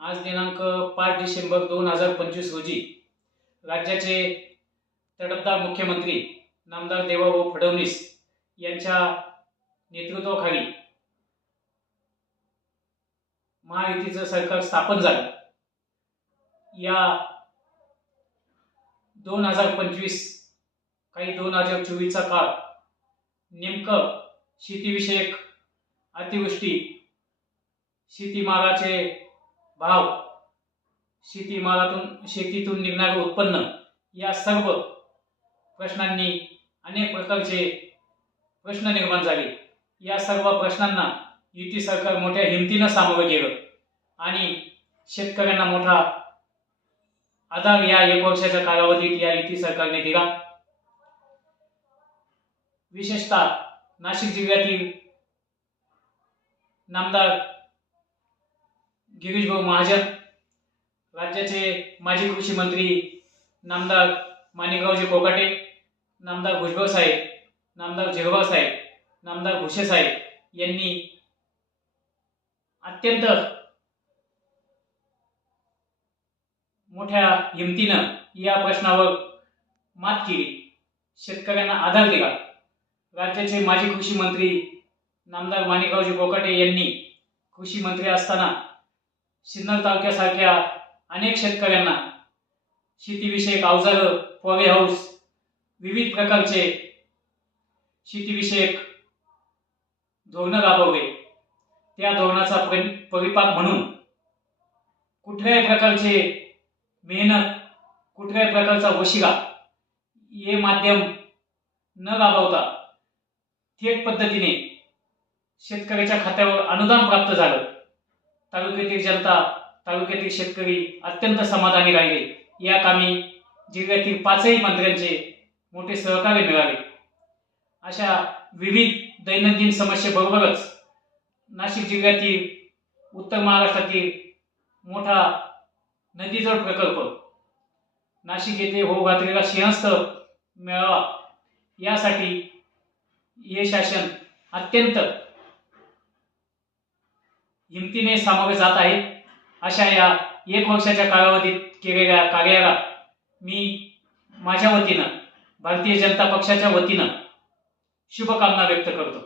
आज दिनांक 5 डिसेंबर 2025 रोजी राज्याचे तडफदार मुख्यमंत्री नामदार देवाभाऊ फडणवीस यांच्या नेतृत्वाखाली महायुतीचं सरकार स्थापन झालं. या 2025 काही 2024चा काळ नेमकं शेतीविषयक अतिवृष्टी, शेतीमालाचे भाव, शेतीतून निघणारे उत्पन्न या सर्व प्रश्नांनी अनेक प्रकारचे प्रश्न निर्माण झाले. या सर्व प्रश्नांना युती सरकार मोठ्या हिमतीनं सामोरं गेलं आणि शेतकऱ्यांना मोठा आधार या 1 वर्षाच्या कालावधीत या युती सरकारने दिला. विशेषतः नाशिक जिल्ह्यातील नामदार गिरीशभाऊ महाजन, राज्याचे माजी कृषी मंत्री नामदार माणिकरावजी कोकाटे, नामदार भुजबळ साहेब, नामदार झिरवाळ साहेब, नामदार भुसे साहेब यांनी अत्यंत मोठ्या हिमतीनं या प्रश्नावर मात केली, शेतकऱ्यांना आधार दिला. राज्याचे माजी कृषी मंत्री नामदार माणिकरावजी कोकाटे यांनी कृषी मंत्री असताना सिन्नर तालुक्यासारख्या अनेक शेतकऱ्यांना शेतीविषयक अवजारं, पॉली हाऊस, विविध प्रकारचे शेतीविषयक धोरणं राबवले. त्या धोरणाचा परिपाक म्हणून कुठल्याही प्रकारचे मेहनत, कुठल्याही प्रकारचा वशिला हे माध्यम न राबवता थेट पद्धतीने शेतकऱ्याच्या खात्यावर अनुदान प्राप्त झालं. तालुक्यातील जनता, तालुक्यातील शेतकरी अत्यंत समाधानी राहिले. या कामी जिल्ह्यातील 5ही मंत्र्यांचे मोठे सहकार्य मिळाले. अशा विविध दैनंदिन समस्येबरोबरच नाशिक जिल्ह्यातील उत्तर महाराष्ट्रातील मोठा नदीजोड प्रकल्प नाशिक येथे होऊ घातलेला सिंहस्थ मेळावा यासाठी हे शासन अत्यंत हिमतीने सामोरे जात आहे. अशा या 1 वर्षाच्या कालावधीत केलेल्या कार्याला मी माझ्या वतीनं, भारतीय जनता पक्षाच्या वतीनं शुभकामना व्यक्त करतो.